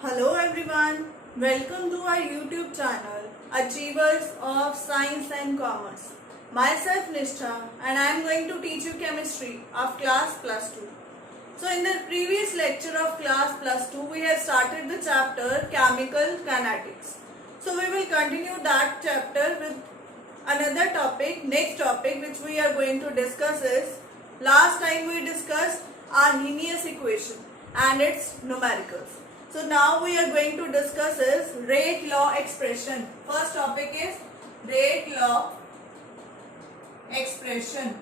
Hello everyone, welcome to our YouTube channel Achievers of Science and Commerce. Myself Nishtha and I am going to teach you chemistry of class plus 2. So in the previous lecture of class plus 2 we have started the chapter chemical kinetics. So we will continue that chapter with another topic. Next topic which we are going to discuss is, last time we discussed Arrhenius equation and its numericals. So now we are going to discuss is rate law expression. First topic is rate law expression.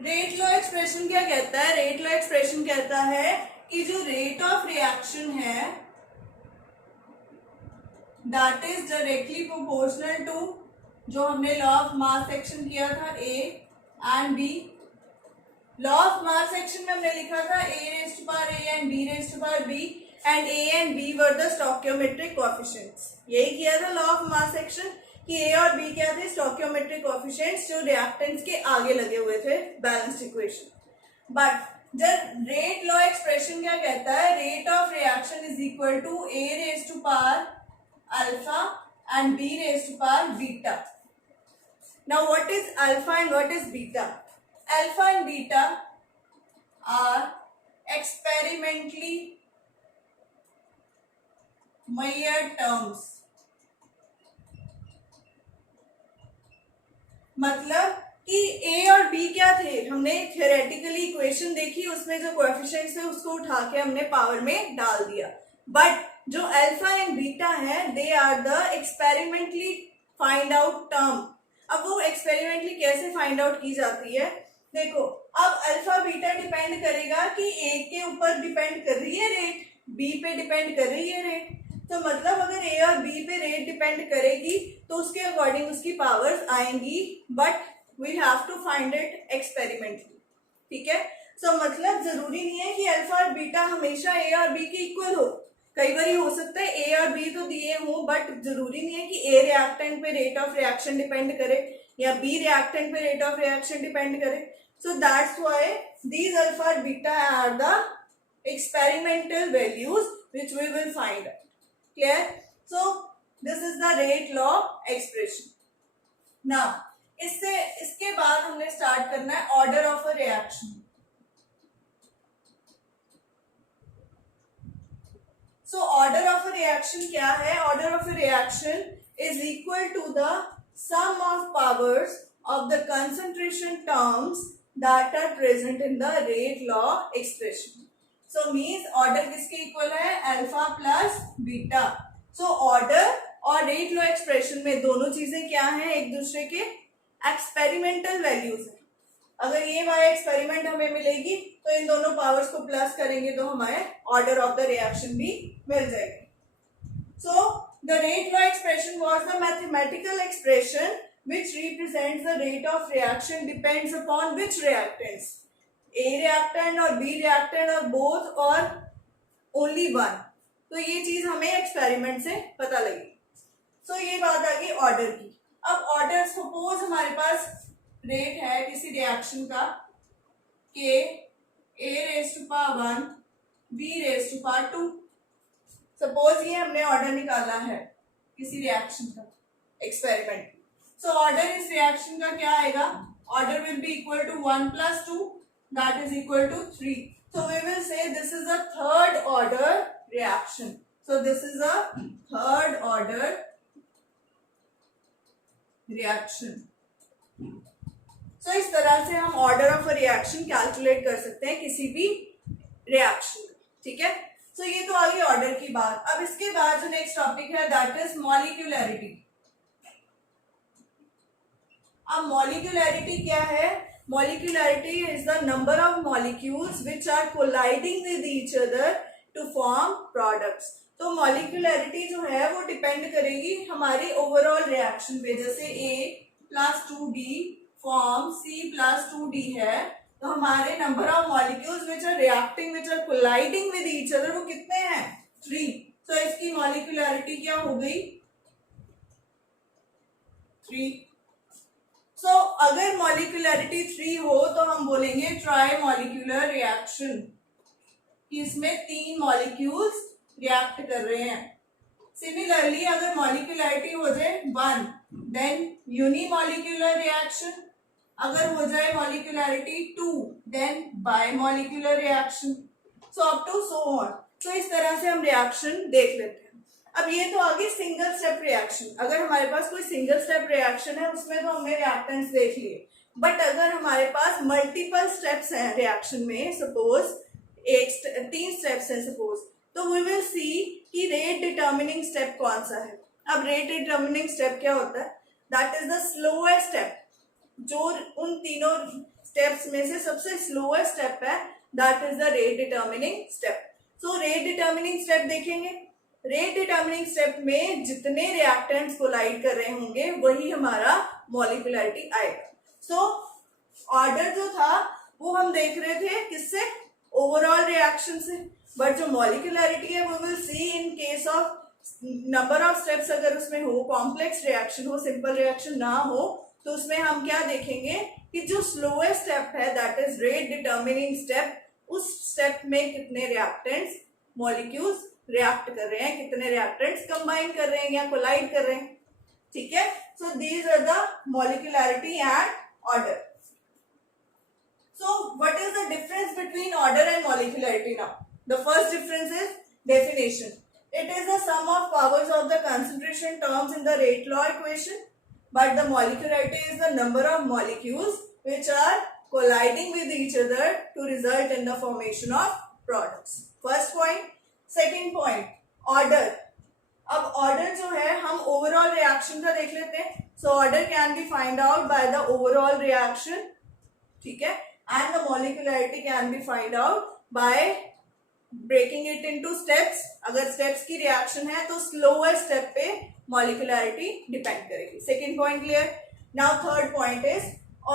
Rate law expression क्या कहता है? Rate law expression कहता है कि जो rate of reaction है that is directly proportional to, जो हमने लॉ ऑफ मास सेक्शन किया था A and B. Law of mass section में हमने लिखा था a raised to power a and b raised to power b and a and b were the stoichiometric coefficients. यही किया था लॉ ऑफ मास सेक्शन कि a और b क्या थे? स्टोइकियोमेट्रिक कोएफिशिएंट्स जो रिएक्टेंट्स के आगे लगे हुए थे बैलेंस्ड इक्वेशन. बट जब रेट लॉ एक्सप्रेशन क्या कहता है? Rate of reaction is equal to a raised to power alpha and b raised to power beta. Now what is alpha and what is beta? Alpha and beta are experimentally measured terms. मतलब कि a और b क्या थे? हमने theoretically equation देखी, उसमें जो coefficients थे उसको उठा के हमने पावर में डाल दिया. बट जो अल्फा एंड बीटा है they are the experimentally find out term. अब वो एक्सपेरिमेंटली कैसे फाइंड आउट की जाती है? देखो, अब अल्फा बीटा डिपेंड करेगा कि ए के ऊपर डिपेंड कर रही है रेट, बी पे डिपेंड कर रही है रेट. तो मतलब अगर ए और बी पे रेट डिपेंड करेगी तो उसके अकॉर्डिंग उसकी पावर्स आएंगी. But we have to find it experimentally. ठीक है. सो मतलब जरूरी नहीं है कि अल्फा और बीटा हमेशा ए और बी के इक्वल हो. कई बार हो सकता है ए और बी तो दिए हों बट जरूरी नहीं है कि ए रिएक्टेंट पे रेट ऑफ रिएक्शन डिपेंड करे या बी रिएक्टेंट पे रेट ऑफ रिएक्शन डिपेंड करे. So that's why these alpha and beta are the experimental values which we will find out. Clear? So this is the rate law expression. Now इसके बाद हमने start करना है order of a reaction. So order of a reaction क्या है? Order of a reaction is equal to the sum of powers of the concentration terms that are present in the rate law expression. So means order किसके equal है? Alpha plus beta. So order और rate law expression में दोनों चीजें क्या हैं? एक दूसरे के एक्सपेरिमेंटल वैल्यूज है. अगर ये वाला एक्सपेरिमेंट हमें मिलेगी तो इन दोनों पावर्स को प्लस करेंगे तो हमारे ऑर्डर ऑफ द रिएक्शन भी मिल जाएगी. So the rate law expression was the mathematical expression which represents the rate of reaction depends upon which reactants, A reactant or B reactant or both or only one. तो ये चीज हमें experiment से पता लगी. सो ये बात आ गई ऑर्डर की. अब ऑर्डर सपोज हमारे पास रेट है किसी रिएक्शन का के A raised to power 1 B raised to power 2. Suppose ये हमने ऑर्डर निकाला है किसी रिएक्शन का एक्सपेरिमेंट. सो ऑर्डर इस रिएक्शन का क्या आएगा? Order will be equal to 1 plus 2 that is equal to 3. So we will say this is a third order reaction. So this is a third order reaction. So इस तरह से हम order of a reaction calculate कर सकते हैं किसी भी reaction. ठीक है. सो ये तो आ गई ऑर्डर की बात. अब इसके बाद जो नेक्स्ट टॉपिक है दैट इज मॉलिक्यूलैरिटी. अब मॉलिक्यूलैरिटी क्या है? Molecularity is the number of molecules which are colliding with each other to form products. तो मॉलिक्यूलैरिटी जो है वो डिपेंड करेगी हमारी ओवरऑल रिएक्शन पे. जैसे A plus 2D form C plus 2D है तो हमारे number of molecules which are reacting which are colliding with each other वो कितने हैं? 3. तो इसकी मॉलिक्यूलैरिटी क्या हो गई? 3. सो अगर मॉलिक्यूलैरिटी 3 हो तो हम बोलेंगे ट्राई मॉलिक्यूलर रिएक्शन. कि इसमें 3 मॉलिक्यूल्स रिएक्ट कर रहे हैं। सिमिलरली अगर मॉलिक्यूलरिटी हो जाए 1 देन यूनिमॉलिक्यूलर रिएक्शन, अगर हो जाए molecularity 2 then bimolecular reaction, so up to so on. तो इस तरह से हम रिएक्शन देख लेते हैं। अब ये तो आगे सिंगल स्टेप रिएक्शन। अगर हमारे पास कोई सिंगल स्टेप रिएक्शन है उसमें तो हमने रिएक्टेंट्स देख लिए, बट अगर हमारे पास मल्टीपल स्टेप्स हैं रिएक्शन में, सपोज 3 स्टेप्स हैं सपोज, तो वी विल सी कि रेट डिटर्मिनिंग स्टेप कौन सा है। अब रेट डिटर्मिनिंग स्टेप क्या होता है? That is the slowest step. जो उन तीनों स्टेप्स में से सबसे स्लोएस्ट स्टेप है, that is the rate determining step. So rate determining step देखेंगे। रेट डिटर्मिनिंग स्टेप में जितने रिएक्टेंट्स कोलाइड कर रहे होंगे वही हमारा मॉलिक्यूलरिटी आएगा। सो ऑर्डर जो था वो हम देख रहे थे किससे? ओवरऑल रिएक्शन से। बट जो मॉलिक्यूलरिटी है वो will see in case of number of steps, अगर उसमें हो कॉम्प्लेक्स रिएक्शन हो, सिंपल रिएक्शन ना हो, तो उसमें हम क्या देखेंगे कि जो स्लोएस्ट स्टेप है that is rate determining step, उस स्टेप में कितने रिएक्टेंट्स मॉलिक्यूल्स रिएक्ट कर रहे हैं, कितने रिएक्टेंट्स कंबाइन कर रहे हैं या कोलाइड कर रहे हैं। ठीक है, so these are the molecularity and order. So what is the difference between order and molecularity now? The first difference is definition. It is the sum of powers of the concentration terms in the rate law equation, but the molecularity is the number of molecules which are colliding with each other to result in the formation of products. First point. Second point, order. अब order जो है हम overall reaction का देख लेते हैं. So order can be find out by the overall reaction. ठीक है, and the molecularity can be find out by breaking it into steps. अगर steps की reaction है तो slower step पे molecularity depend करेगी. Second point clear. Now third point is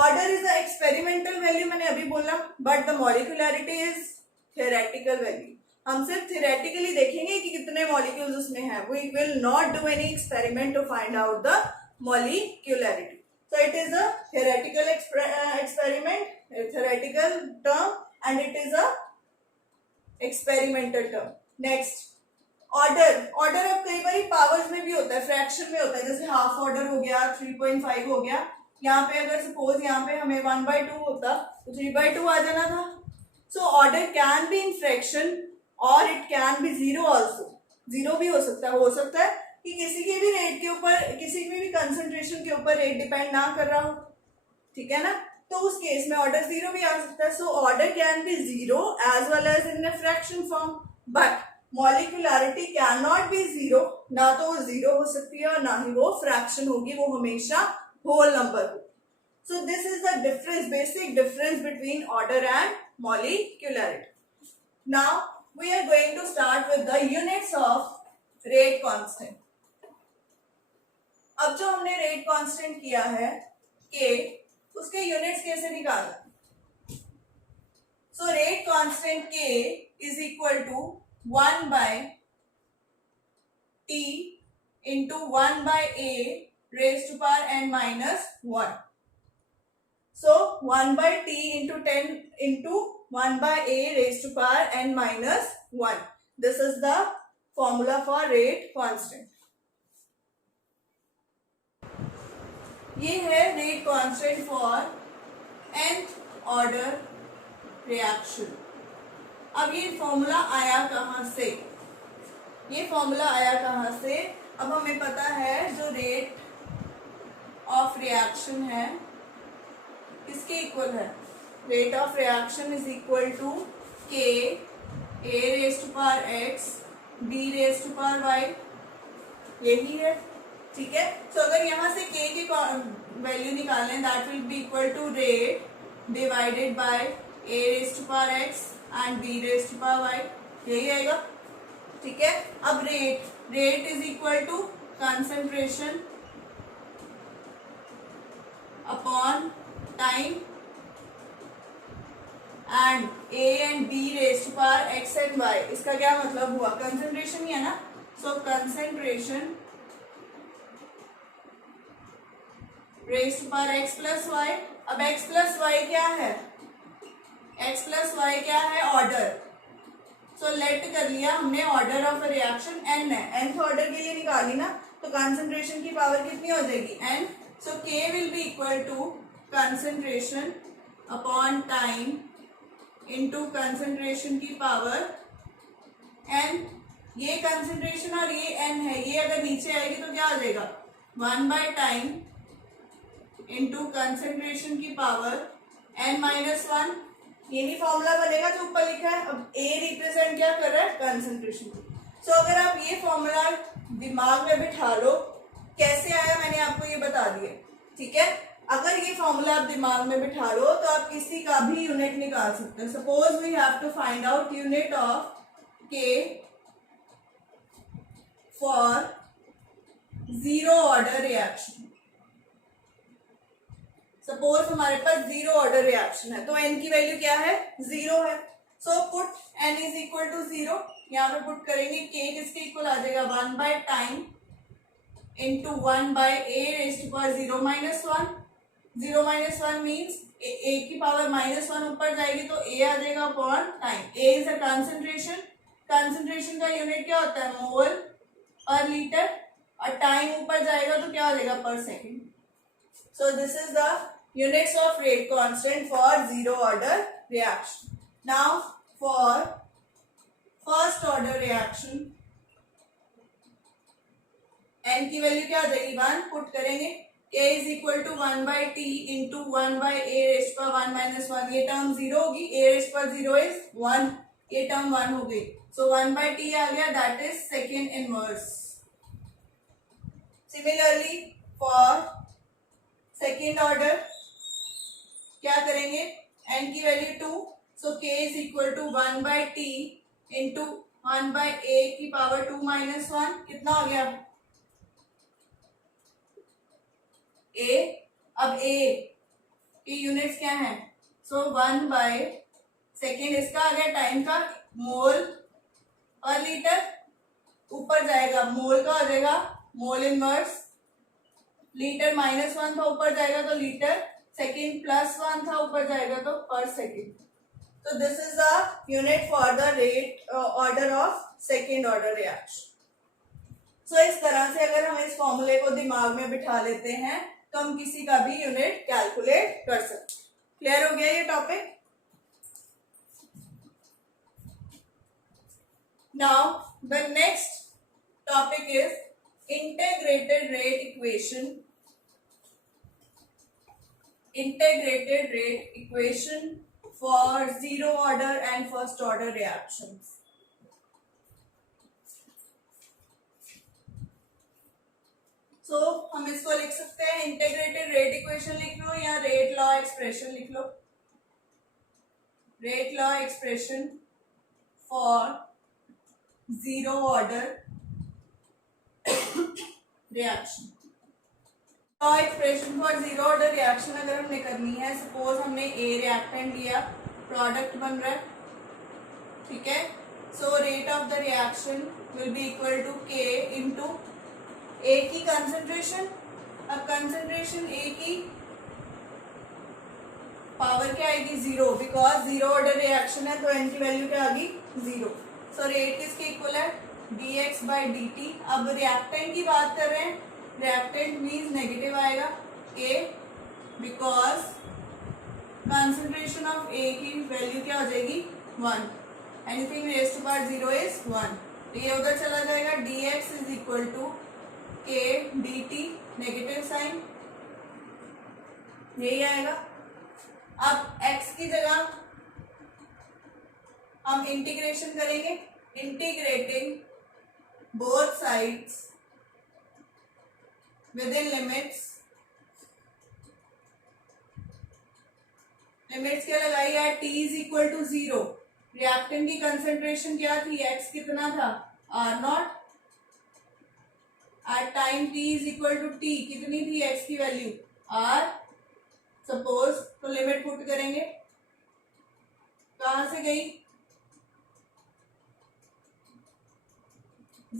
order is the experimental value, मैंने अभी बोला, but the molecularity is theoretical value. हम सिर्फ theoretically देखेंगे कि कितने molecules उसमें हैं. We will not do any experiment to find out the molecularity. So it is a theoretical experiment, a theoretical term, and it is a experimental term. Next, order. Order अब कई बार powers में भी होता है, fraction में होता है, जैसे हाफ ऑर्डर हो गया, 3.5 हो गया. यहाँ पे अगर सपोज यहाँ पे हमें 1/2 होता तो 3/2 आ जाना था. So order can be in fraction or it can be zero also. Zero भी हो सकता है कि किसी के भी रेट के ऊपर, किसी के भी कंसंट्रेशन के ऊपर रेट डिपेंड ना कर रहा हो. ठीक है ना, तो उस केस में ऑर्डर जीरो भी आ सकता है. So order can be zero as well as in fraction form, but molecularity can not be zero. ना तो वो जीरो हो सकती है और ना ही वो फ्रैक्शन होगी, वो हमेशा होल नंबर होगी. So this is the difference, basic difference between order and molecularity. Now we are going to start with the units of rate constant. अब जो हमने रेट कांस्टेंट किया है के, उसके यूनिट्स कैसे निकालना? सो रेट कांस्टेंट के is equal to 1/t into 1/a raise to power n minus 1. So 1/t into 10 into 1/a raise to power n minus 1. This is the formula for rate constant. ये है rate constant for nth order reaction. अब ये formula आया कहाँ से? अब हमें पता है जो रेट ऑफ रिएक्शन है किसके इक्वल है? Rate of reaction is equal to k a raise to power x b raise to power y. यही है. ठीक है, तो अगर यहाँ से k की वैल्यू निकालें, that will be equal to rate divided by a raise to power x and b raise to power y. यही आएगा. ठीक है, अब rate is equal to concentration upon time and a and b raise to power x and y. इसका क्या मतलब हुआ? Concentration ही है ना. So concentration raise to power x plus y. अब x प्लस वाई क्या है? x प्लस वाई क्या है? ऑर्डर. सो लेट कर लिया हमने, ऑर्डर ऑफ रिएक्शन n है, nth ऑर्डर के लिए निकाली ना, तो कंसंट्रेशन की पावर कितनी हो जाएगी n. So k will be equal to concentration upon time into concentration की पावर n. ये कंसंट्रेशन और ये n है, ये अगर नीचे आएगी तो क्या आ जाएगा 1 बाय टाइम इंटू कंसंट्रेशन की पावर n माइनस 1. यही फॉर्मूला बनेगा जो ऊपर लिखा है. अब a रिप्रेजेंट क्या कर रहा है कंसंट्रेशन. सो अगर आप ये फॉर्मूला दिमाग में बिठा लो, कैसे आया मैंने आपको ये बता दिया, ठीक है. अगर ये फॉर्मूला आप दिमाग में बिठा लो तो आप किसी का भी यूनिट निकाल सकते हो. Suppose we have to find out unit of k for zero order reaction. Suppose हमारे पास जीरो ऑर्डर रिएक्शन है, तो n की वैल्यू क्या है 0 है. So put n is equal to 0. यहाँ पे पुट करेंगे k किसके इक्वल आ जाएगा 1 by time into 1 by a raise to power 0 minus 1. 0 minus 1 means a की पावर माइनस 1 ऊपर जाएगी तो a आ जाएगा upon time. a is a concentration. Concentration का यूनिट क्या होता है मोल पर लीटर, और टाइम ऊपर जाएगा तो क्या हो जाएगा पर second. So this is the units of rate constant for zero order reaction. Now for first order reaction, n की वैल्यू क्या आ जाएगी 1. पुट करेंगे k is equal to 1 by T into 1 by A raise to power 1 minus 1. ये term 0 होगी, a raise to power 0 is 1, ये term 1 हो गई. सो 1 बाई टी आ गया, that is second inverse. Similarly for second order क्या करेंगे, n की वैल्यू 2. So k is equal to 1 by T into 1 by a की पावर 2 माइनस 1. कितना हो गया a. अब a की यूनिट्स क्या है, सो 1 बाय सेकेंड इसका आ गया टाइम का मोल पर लीटर. ऊपर जाएगा मोल का हो जाएगा मोल इनवर्स. लीटर माइनस 1 था ऊपर जाएगा तो लीटर. सेकेंड प्लस 1 था ऊपर जाएगा तो पर सेकेंड. तो this is the unit for the rate order of second order reaction. So इस तरह से अगर हम इस फॉर्मूले को दिमाग में बिठा लेते हैं तो हम किसी का भी यूनिट कैलकुलेट कर सकते. क्लियर हो गया ये topic. Now the next topic is integrated rate equation. Integrated rate equation for zero order and first order reactions. So हम इसको लिख सकते हैं इंटीग्रेटेड रेट इक्वेशन लिख लो या रेट लॉ एक्सप्रेशन लिख लो. Rate law expression for zero order reaction. Law expression for zero order reaction अगर हमने करनी है, सपोज हमने ए रिएक्टेंट लिया, प्रोडक्ट बन रहा है, ठीक है. So rate of the reaction will be equal to K into A की कंसंट्रेशन. अब कंसंट्रेशन ए की पावर क्या आएगी 0, बिकॉज जीरो ऑर्डर रिएक्शन है तो एन की वैल्यू क्या आ गई 0. सो रेट किसके इक्वल है dx बाई dt. अब रिएक्टेंट की बात कर रहे हैं, रिएक्टेंट मीन्स नेगेटिव आएगा a, because concentration of a की वैल्यू क्या हो जाएगी 1. Anything raise to power 0 is 1. तो ये उधर चला जाएगा. dx is equal to k dt, negative sign यही आएगा. अब x की जगह हम इंटीग्रेशन करेंगे, integrating both sides within limits. Limits क्या लगाई है, t is equal to 0. Reactant की कंसंट्रेशन क्या थी, x कितना था r0. At time t is equal to t कितनी थी x की वैल्यू r. सपोज तो लिमिट पुट करेंगे, कहां से गई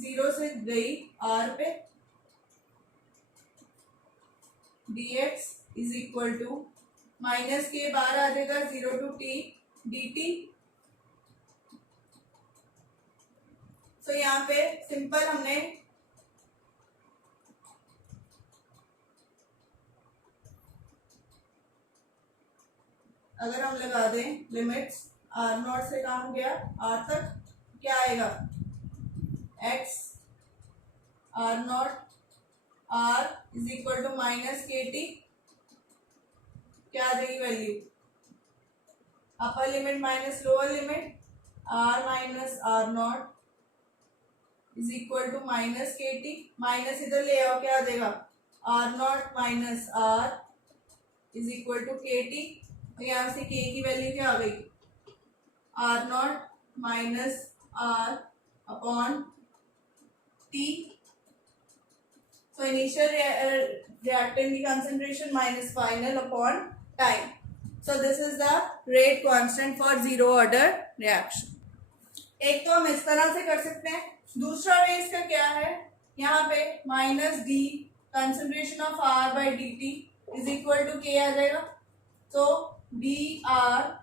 0 से गई r पे. dx is equal to minus K बाहर आ जाएगा 0 टू t dt. तो यहाँ पे सिंपल हमने अगर हम लगा दें लिमिट्स आर नॉट से कहाँ गया आर तक, क्या आएगा X R naught R is equal to minus K T, क्या आ जाएगी value upper limit minus lower limit R minus R naught is equal to minus K T, minus इधर ले आओ क्या आ जाएगा R naught minus R is equal to K T, यहाँ से के की वैल्यू क्या आ गई R naught minus R upon T. So initial reactant की concentration minus final upon time. So this is the rate constant for zero order reaction. एक तो हम इस तरह से कर सकते हैं, दूसरा वे इसका क्या है, यहाँ पे minus D concentration of R by D T is equal to K आ जाएगा, तो D R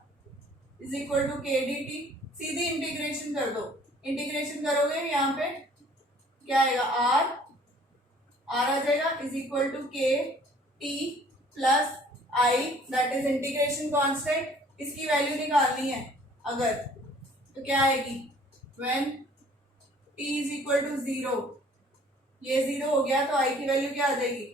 is equal to K D T, सीधी इंटीग्रेशन कर दो, इंटीग्रेशन करोगे यहाँ पे क्या आएगा आर आ जाएगा is equal to K T plus I that is integration constant, इसकी वैल्यू निकालनी है अगर, तो क्या आएगी when T is equal to zero, ये जीरो हो गया तो आई की वैल्यू क्या आ जाएगी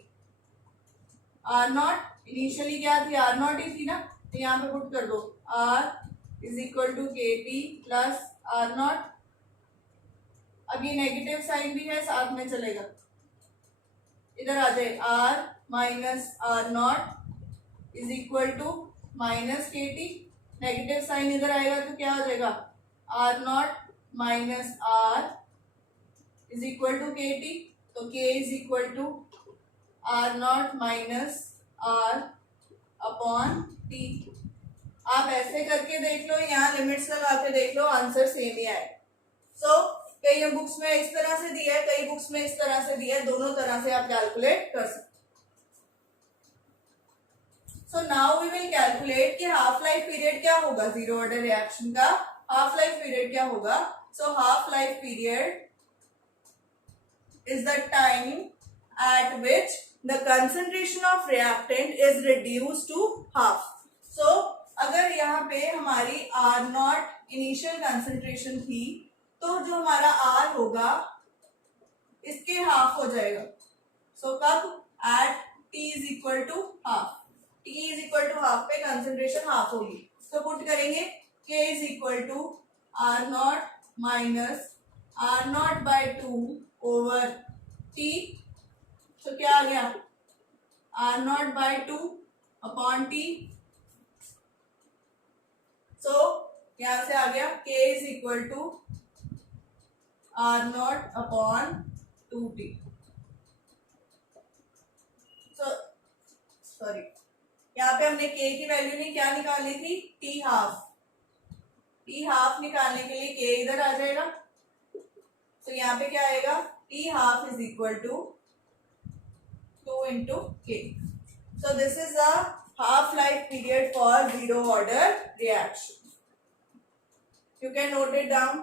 आर नॉट, इनिशियली क्या थी आर नॉट ही थी ना, तो यहाँ पे पुट कर दो are is equal to K T plus are not, अब ये नेगेटिव साइन भी है साथ में चलेगा, इधर आ जाए R minus R naught is equal to minus K T, negative sign इधर आएगा तो क्या हो जाएगा R naught minus R is equal to K T, तो K is equal to R naught minus R upon T. आप ऐसे करके देख लो, यहाँ लिमिट्स लगा के देख लो, आंसर सेम ही आए। सो कई बुक्स में इस तरह से दिया है, कई बुक्स में इस तरह से दिया है, दोनों तरह से आप कैलकुलेट कर सकते। So now we will calculate कि हाफ लाइफ पीरियड क्या होगा जीरो ऑर्डर रिएक्शन का, हाफ लाइफ पीरियड क्या होगा। So half life period is the time at which the concentration of reactant is reduce to half. So अगर यहाँ पे हमारी आर नॉट इनिशियल कंसंट्रेशन थी, तो जो हमारा आर होगा इसके हाफ हो जाएगा। सो कब at t is equal to half, t is equal to half पे कंसंट्रेशन हाफ होगी, तो पुट करेंगे k is equal to R naught minus R naught by two over t, तो क्या आ गया R naught by two upon t. So यहां से आ गया k is equal to R naught upon two t. Sorry, यहाँ पे हमने के की वैल्यू ने क्या निकाली थी टी हाफ, टी हाफ निकालने के लिए के इधर आ जाएगा, तो यहाँ पे क्या आएगा T half is equal to 2 into k. So this is a half life period for zero order reaction. You can note it down.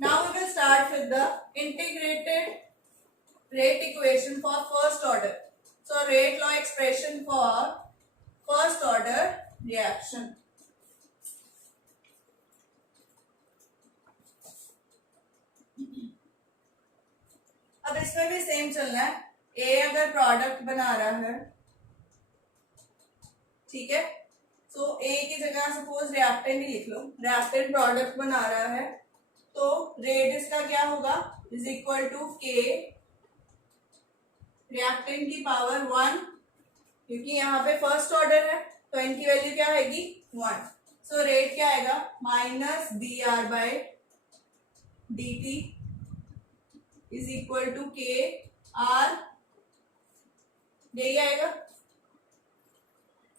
Now we will start with the integrated rate equation for first order. So rate law expression for first order reaction. अब इसमें भी same चलना है, ए अगर product बना रहा है, ठीक है, तो ए की जगह सपोज रिएक्टेंट ही लिख लो, रिएक्टेंट प्रोडक्ट बना रहा है, तो रेट इसका क्या होगा इज इक्वल टू के रिएक्टेंट की पावर 1, क्योंकि यहाँ पे फर्स्ट ऑर्डर है तो इनकी वैल्यू क्या आएगी 1। सो रेट क्या आएगा minus D R by D T is equal to K R, यही आएगा।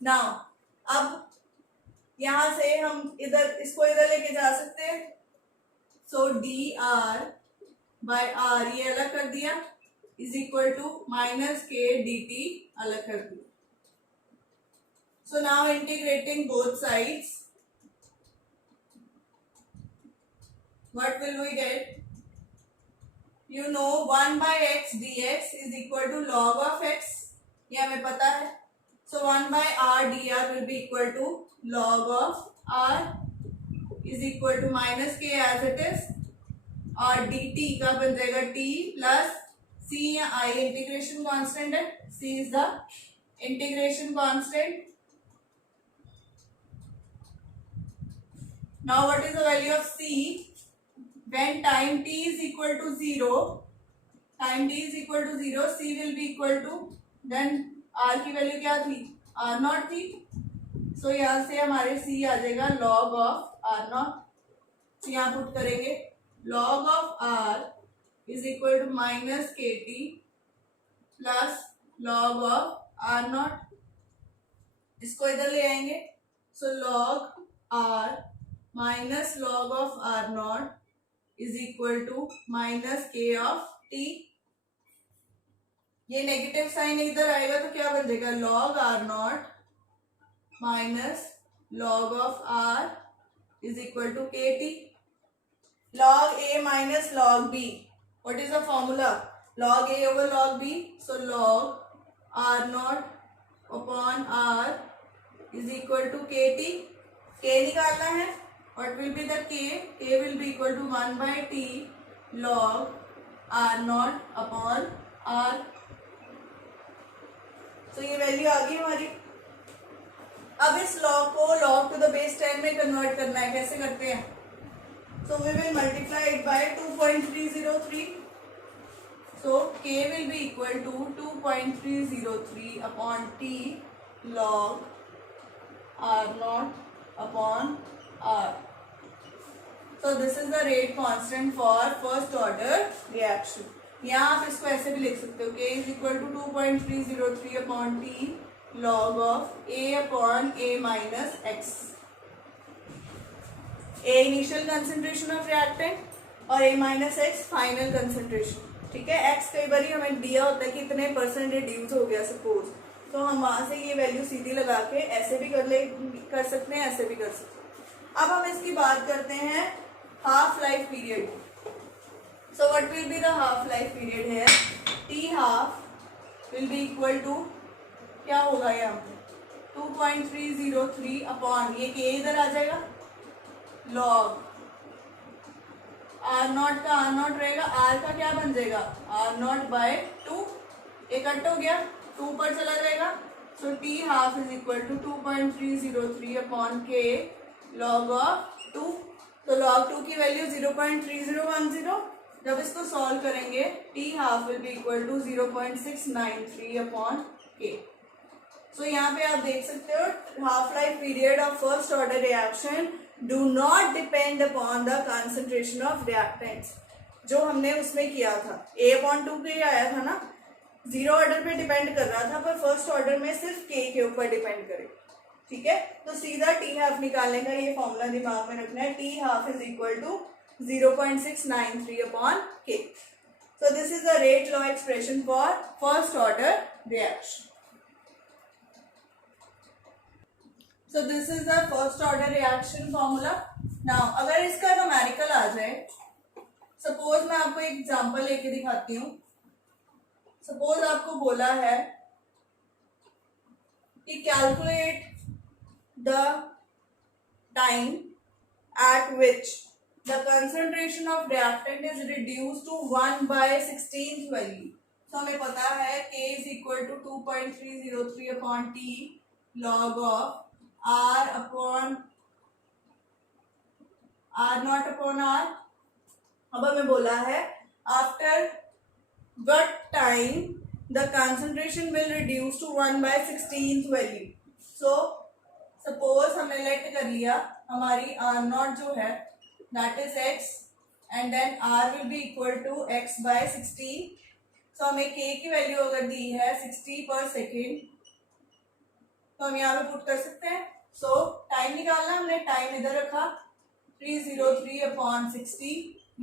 नाउ अब यहां से हम इधर इसको इधर लेके जा सकते हैं, सो डी आर बाय आर ये अलग कर दिया इज इक्वल टू माइनस के डी टी अलग कर दिया। So now integrating both sides, what will we get? You know 1 by x dx is equal to log of x, ये हमें पता है. So 1 by r dr will be equal to log of r is equal to minus k as it is, और dt का बन जाएगा t plus c या I integration constant है, c is the integration constant. Now what is the value of c when time t is equal to 0? Time t is equal to 0, c will be equal to, then r की value क्या थी? r not थी. सो यहाँ से हमारे c आ जाएगा log of r not. तो यहाँ पुट करेंगे log of r is equal to minus kt plus log of r not. इसको इधर ले आएंगे. सो log r minus log of r not is equal to minus k of t. ये negative sign इधर आएगा तो क्या बन जाएगा? log r not minus log of r is equal to kt. log a minus log b, what is the formula? log a over log b. so log r not upon r is equal to kt. k निकालना है. what will be the k? k will be equal to 1 by t log r not upon r. तो ये value आ गई हमारी. अब इस log को log to the base 10 में कन्वर्ट करना है. कैसे करते हैं? So we will multiply it by 2.303. So k will be equal to 2.303 upon t log r naught upon r. So this is the rate constant for first order reaction. यहाँ आप इसको ऐसे भी लिख सकते हो. k is equal to 2.303 upon t log of a upon a minus x. a initial concentration of reactant और a minus x final concentration. ठीक है. x कई बार हमें दिया होता है कि इतने परसेंट रिड्यूस हो गया सपोज, तो हम वहां से ये वैल्यू सीधी लगा के ऐसे भी कर सकते हैं, ऐसे भी कर सकते हैं. अब हम इसकी बात करते हैं half life period. So what will be the half life period here? T half will be equal to क्या होगा यहाँ पे 2.303 अपॉन ये k इधर आ जाएगा log r नॉट का r नॉट रहेगा, r का क्या बन जाएगा r नॉट बाय 2. ये कट हो गया, 2 पर चला जाएगा. So t half is equal to 2.303 upon k log of 2. तो log 2 की वैल्यू 0.3010. जब इसको सॉल्व करेंगे t half will be equal to 0.693 upon k. सो यहाँ पे आप देख सकते हो half life period of first order reaction do not depend upon the concentration of reactants. जो हमने उसमें किया था a/2 पे आया था ना, जीरो ऑर्डर पे डिपेंड कर रहा था, पर फर्स्ट ऑर्डर में सिर्फ k के ऊपर डिपेंड करेगा. ठीक है. तो सीधा t हाफ निकालने का ये फॉर्मूला दिमाग में रखना है. t half is equal to 0.693 upon k. So this is the rate law expression for first order reaction. So this is the first order reaction formula. Now अगर इसका न्यूमेरिकल आ जाए, सपोज मैं आपको एक एग्जांपल लेके दिखाती हूँ. सपोज आपको बोला है कि calculate the time at which the concentration of reactant is reduced to 1 by 16th value. So हमें पता है k is equal to 2.303 upon t log of r upon r not upon r. अब हमें बोला है after what time the concentration will reduce to 1 by 16th value. So suppose हमने late कर लिया हमारी r नॉट जो है that is x and then r will be equal to x by 60. so हमें k की वैल्यू अगर दी है 60 पर सेकेंड, तो हम यहाँ पे पुट कर सकते हैं. सो टाइम निकालना, हमने टाइम इधर रखा 303 upon 60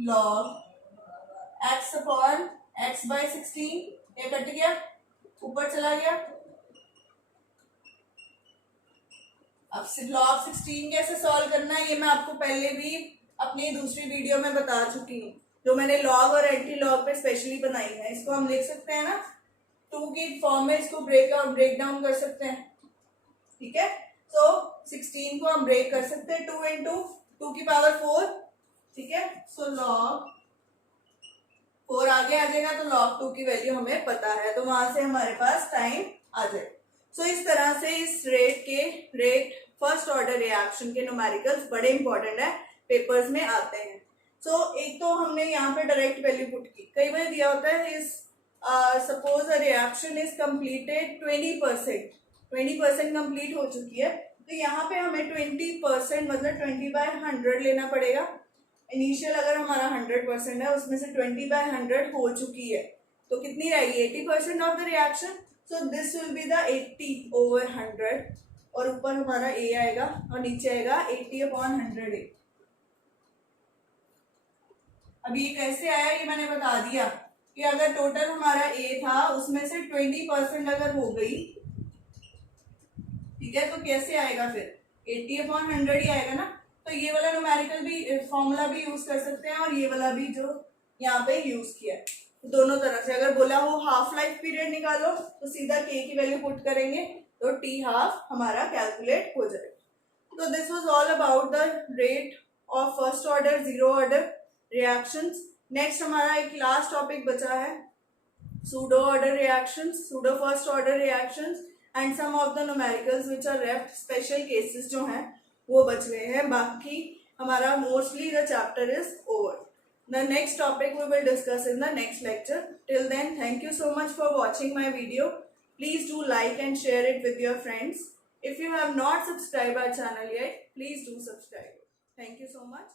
log x upon x by 16. ये कट गया, ऊपर चला गया. अब log 16 कैसे सॉल्व करना है ये मैं आपको पहले भी अपनी दूसरी वीडियो में बता चुकी हूँ, जो मैंने लॉग और एंटी लॉग पे स्पेशली बनाई है। इसको हम लिख सकते हैं ना, 2 की फॉर्म में इसको ब्रेक डाउन कर सकते हैं, ठीक है। सो 16 को हम ब्रेक कर सकते हैं, 2 इंटू 2 की पावर 4, ठीक है। सो log 4 आगे आ जाएगा तो log 2 की वैल्यू हमें पता है, तो वहां से हमारे पास टाइम आ जाए। सो इस तरह से इस रेट फर्स्ट ऑर्डर रिएक्शन के न्यूमेरिकल्स बड़े इंपॉर्टेंट है, पेपर्स में आते हैं। सो एक तो हमने यहाँ पे डायरेक्ट वैल्यू पुट की, कई बार दिया होता है इस suppose a reaction is completed 20% complete हो चुकी है, तो यहाँ पे हमें 20% मतलब 20/100 लेना पड़ेगा। इनिशियल अगर हमारा 100% है, उसमें से 20/100 हो चुकी है, तो कितनी रहेगी 80% of the reaction. So this will be the 80/100, और ऊपर हमारा ए आएगा और नीचे आएगा 80/100 ए। अब ये कैसे आया ये मैंने बता दिया कि अगर टोटल हमारा ए था उसमें से 20% अगर हो गई, ठीक है, तो कैसे आएगा फिर 80/100 ही आएगा ना। तो ये वाला न्यूमेरिकल भी फॉर्मूला भी यूज कर सकते हैं और ये वाला भी जो यहाँ पे यूज किया है, तो दोनों तरह से। अगर बोला हो हाफ लाइफ पीरियड निकालो तो सीधा के की वैल्यू पुट करेंगे तो टी हाफ हमारा कैलकुलेट हो जाएगा। तो this was all about the rate of first order zero order reactions. Next हमारा एक लास्ट टॉपिक बचा है, pseudo order reactions, pseudo first order reactions and some of the numericals which are left, special cases जो हैं वो बच गए हैं। बाकी हमारा mostly the chapter is over. The next topic we will discuss in the next lecture. Till then, thank you so much for watching my video. Please do like and share it with your friends. If you have not subscribed our channel yet, please do subscribe. Thank you so much.